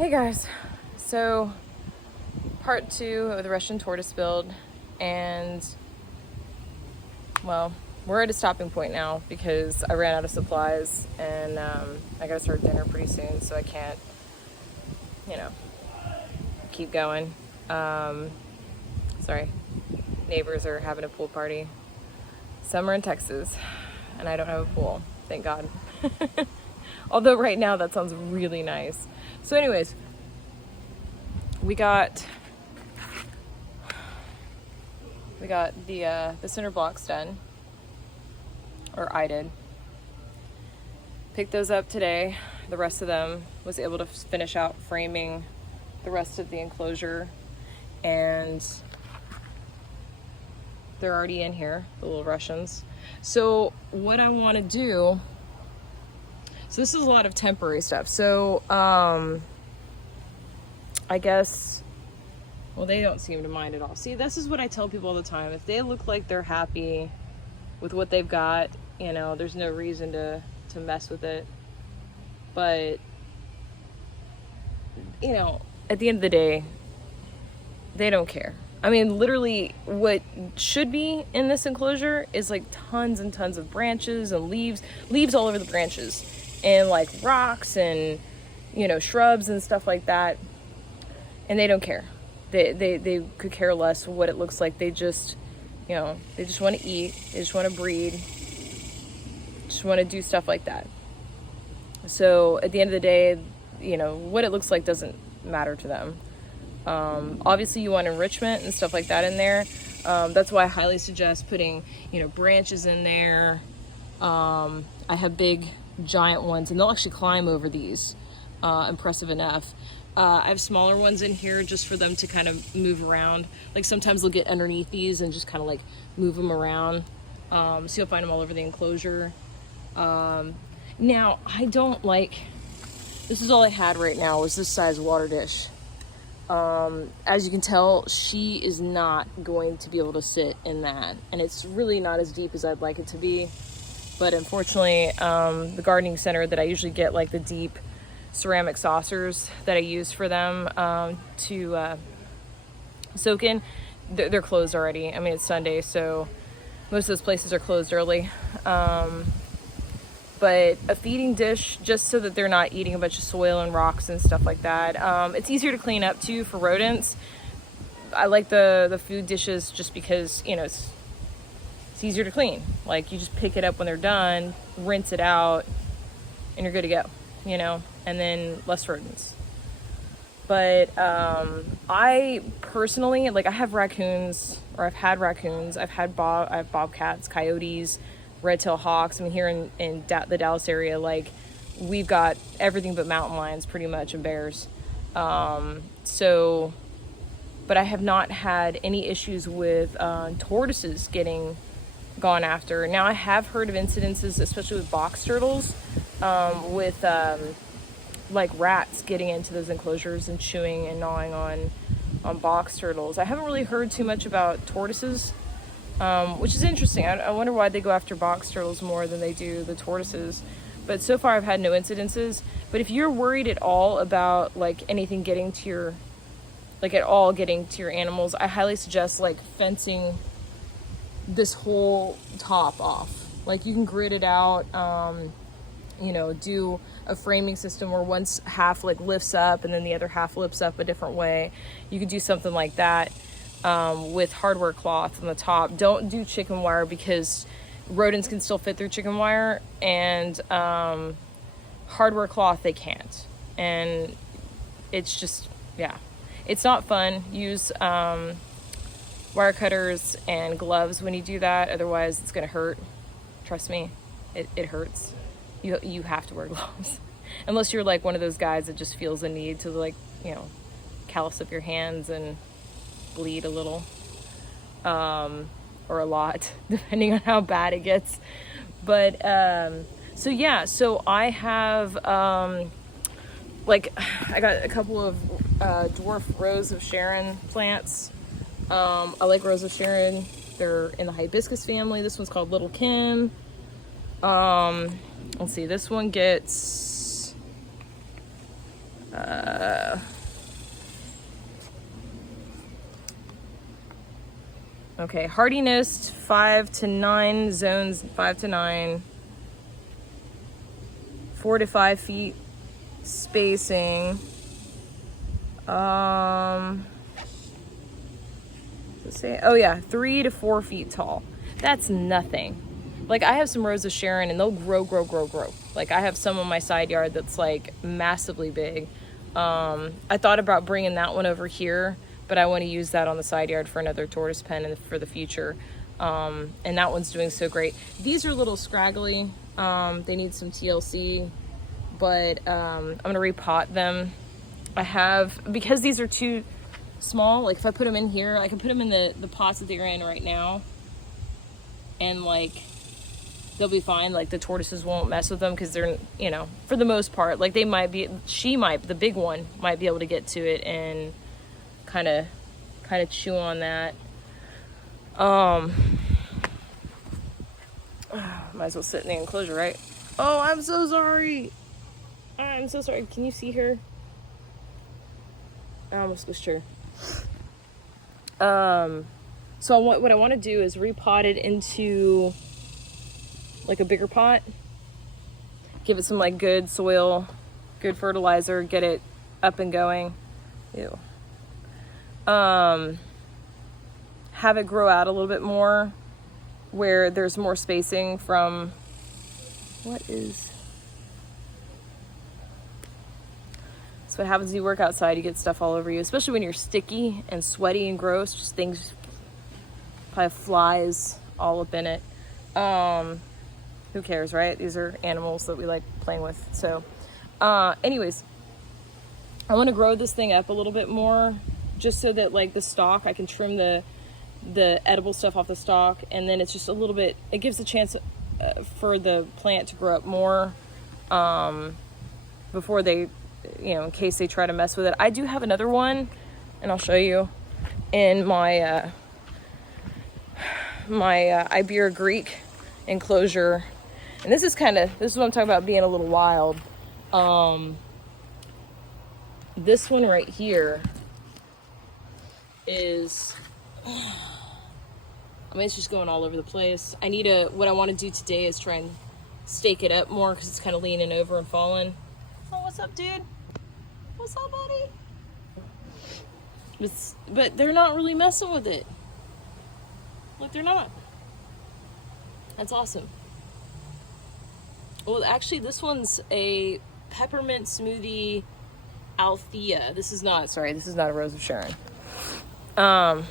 Hey guys, so part 2 of the Russian tortoise build, and well, we're at a stopping point now because I ran out of supplies and I gotta start dinner pretty soon, so I can't, keep going. Sorry, neighbors are having a pool party. Summer in Texas, and I don't have a pool, thank God. Although right now that sounds really nice. So anyways, we got the cinder blocks done, or I did. Picked those up today. The rest of them was able to finish out framing the rest of the enclosure, and they're already in here, the little Russians. So what I want to do, so this is a lot of temporary stuff. So I guess, well, they don't seem to mind at all. See, this is what I tell people all the time. If they look like they're happy with what they've got, there's no reason to mess with it. But, at the end of the day, they don't care. I mean, literally what should be in this enclosure is like tons and tons of branches and leaves all over the branches, and like rocks and, shrubs and stuff like that. And they don't care. They could care less what it looks like. They just, they just want to eat. They just want to breed. Just want to do stuff like that. So at the end of the day, what it looks like doesn't matter to them. Obviously you want enrichment and stuff like that in there. That's why I highly suggest putting, branches in there. I have big giant ones, and they'll actually climb over these, impressive enough. I have smaller ones in here just for them to kind of move around. Like sometimes they'll get underneath these and just kind of like move them around. So you'll find them all over the enclosure. Now I don't like, this is all I had right now was this size water dish. As you can tell, she is not going to be able to sit in that, and it's really not as deep as I'd like it to be. But unfortunately, the gardening center that I usually get, like the deep ceramic saucers that I use for them to soak in, they're closed already. I mean, it's Sunday, so most of those places are closed early. But a feeding dish, just so that they're not eating a bunch of soil and rocks and stuff like that. It's easier to clean up too for rodents. I like the food dishes just because, it's easier to clean. Like you just pick it up when they're done, rinse it out, and you're good to go, and then less rodents. But I personally, like, I have raccoons, or I've had raccoons. I have bobcats, coyotes, red-tailed hawks. I mean, here in the Dallas area, like, we've got everything but mountain lions pretty much, and bears. But I have not had any issues with tortoises getting gone after. Now, I have heard of incidences, especially with box turtles, with like rats getting into those enclosures and chewing and gnawing on box turtles. I haven't really heard too much about tortoises, which is interesting. I wonder why they go after box turtles more than they do the tortoises. But so far I've had no incidences. But if you're worried at all about like anything getting to your, animals, I highly suggest like fencing this whole top off. Like you can grid it out, do a framing system where one half like lifts up and then the other half lifts up a different way. You could do something like that. With hardware cloth on the top. Don't do chicken wire because rodents can still fit through chicken wire, and hardware cloth they can't. And it's just, it's not fun. Use wire cutters and gloves when you do that, otherwise it's gonna hurt. Trust me, it hurts. You have to wear gloves unless you're like one of those guys that just feels the need to, like, callus up your hands and bleed a little, or a lot, depending on how bad it gets. But so I have I got a couple of dwarf Rose of Sharon plants. I like Rose of Sharon. They're in the hibiscus family. This one's called Little Kim. Let's see, this one gets Okay, hardiness 5 to 9, zones 5 to 9, 4 to 5 feet spacing. Let's say, oh yeah, 3 to 4 feet tall. That's nothing. Like I have some Rose of Sharon and they'll grow. Like I have some on my side yard that's like massively big. I thought about bringing that one over here, but I want to use that on the side yard for another tortoise pen for the future. And that one's doing so great. These are a little scraggly. They need some TLC, but I'm gonna repot them. I have, because these are too small, like if I put them in here, I can put them in the pots that they're in right now, and like they'll be fine. Like the tortoises won't mess with them because they're, you know, for the most part, like they might be, the big one might be able to get to it and kind of chew on that. Might as well sit in the enclosure, right? Oh, I'm so sorry. I'm so sorry. Can you see her? I almost squished her. So what I want to do is repot it into like a bigger pot. Give it some like good soil, good fertilizer, get it up and going. Ew. Have it grow out a little bit more where there's more spacing from So what happens when you work outside, you get stuff all over you, especially when you're sticky and sweaty and gross, just things, probably flies all up in it. Who cares, right? These are animals that we like playing with. So anyways, I want to grow this thing up a little bit more just so that like the stalk, I can trim the edible stuff off the stalk, and then it's just a little bit, it gives a chance for the plant to grow up more before they, you know, in case they try to mess with it. I do have another one, and I'll show you in my Iberia Greek enclosure. And this is what I'm talking about being a little wild. This one right here is, I mean, it's just going all over the place. What I want to do today is try and stake it up more because it's kind of leaning over and falling. Oh, what's up, dude? What's up, buddy? But they're not really messing with it. Look, they're not. That's awesome. Well, actually, this one's a peppermint smoothie Althea. This is not a Rose of Sharon. But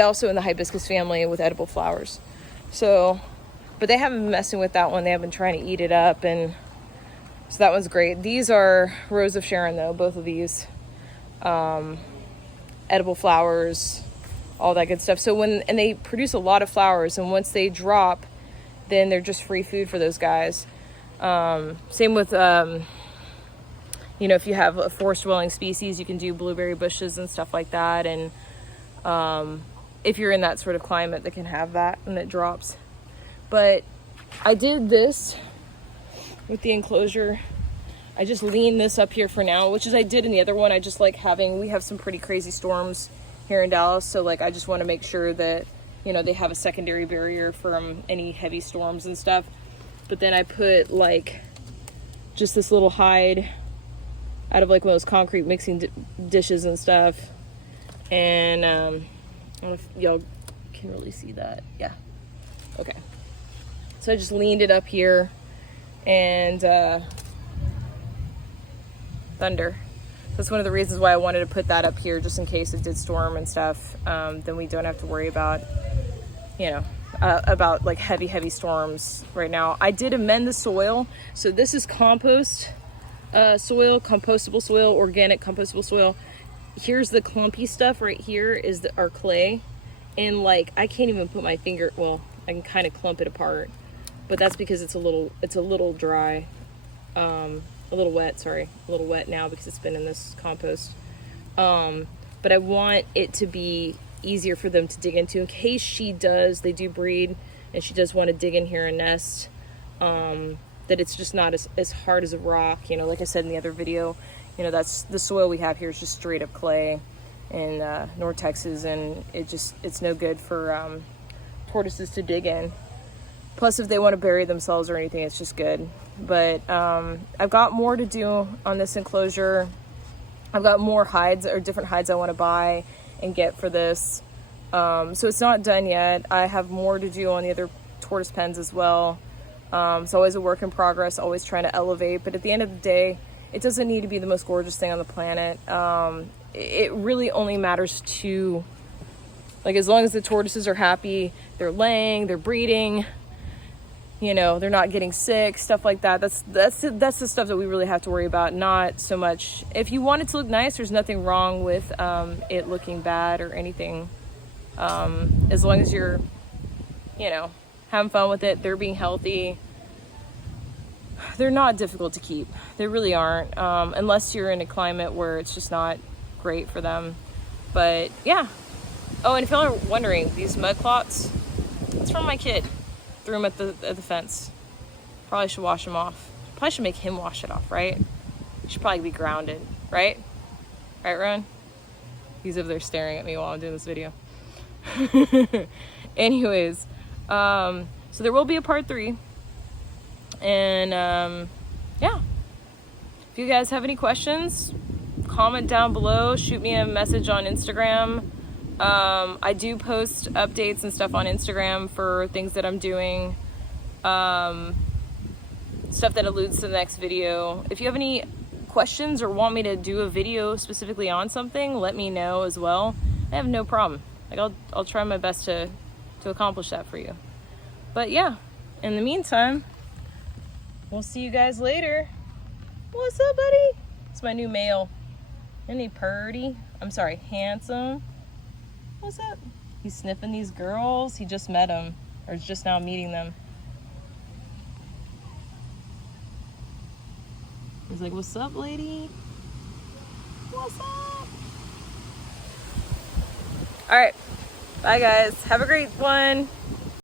also in the hibiscus family with edible flowers. So, but they haven't been messing with that one. They have been trying to eat it up, and so that one's great. These are Rose of Sharon though, both of these. Edible flowers, all that good stuff. So and they produce a lot of flowers, and once they drop, then they're just free food for those guys. Same with, you know, if you have a forest dwelling species, you can do blueberry bushes and stuff like that. And if you're in that sort of climate that can have that and it drops. But I did this with the enclosure. I just leaned this up here for now, which is I did in the other one. I just like we have some pretty crazy storms here in Dallas. So like, I just want to make sure that, you know, they have a secondary barrier from any heavy storms and stuff. But then I put like just this little hide out of like one of those concrete mixing dishes and stuff. And I don't know if y'all can really see that. Yeah. Okay. So I just leaned it up here, and thunder. That's one of the reasons why I wanted to put that up here, just in case it did storm and stuff. Then we don't have to worry about, you know, about like heavy storms right now. I did amend the soil. So this is compost soil, compostable soil, organic compostable soil. Here's the clumpy stuff right here is our clay. And like, I can't even put my finger, well, I can kind of clump it apart, but that's because it's a little dry, a little wet now because it's been in this compost. But I want it to be easier for them to dig into in case they do breed and she does want to dig in here and nest, that it's just not as hard as a rock. You know, like I said in the other video, you know, that's the soil we have here is just straight up clay. in North Texas, and it's no good for tortoises to dig in. Plus, if they want to bury themselves or anything, it's just good. But I've got more to do on this enclosure. I've got more hides or different hides I want to buy and get for this. So it's not done yet. I have more to do on the other tortoise pens as well. It's always a work in progress, always trying to elevate. But at the end of the day, it doesn't need to be the most gorgeous thing on the planet. It really only matters to, like, as long as the tortoises are happy, they're laying, they're breeding, you know, they're not getting sick, stuff like that. That's the stuff that we really have to worry about, not so much. If you want it to look nice, there's nothing wrong with it looking bad or anything. As long as you're, you know, having fun with it, they're being healthy. They're not difficult to keep. They really aren't, unless you're in a climate where it's just not great for them. But yeah. Oh, and if y'all are wondering, these mud clots, it's from my kid. Threw him at the fence. Probably should wash him off. Probably should make him wash it off, right? He should probably be grounded, right? Right, Ron? He's over there staring at me while I'm doing this video. Anyways, so there will be a part 3. And yeah. If you guys have any questions, comment down below. Shoot me a message on Instagram. I do post updates and stuff on Instagram for things that I'm doing, stuff that alludes to the next video. If you have any questions or want me to do a video specifically on something, let me know as well. I have no problem. Like, I'll try my best to accomplish that for you. But yeah, in the meantime, we'll see you guys later. What's up, buddy? It's my new male. Isn't he purty? I'm sorry, handsome. What's up? He's sniffing these girls. He just met them, or is just now meeting them. He's like, what's up, lady? What's up? All right. Bye, guys. Have a great one.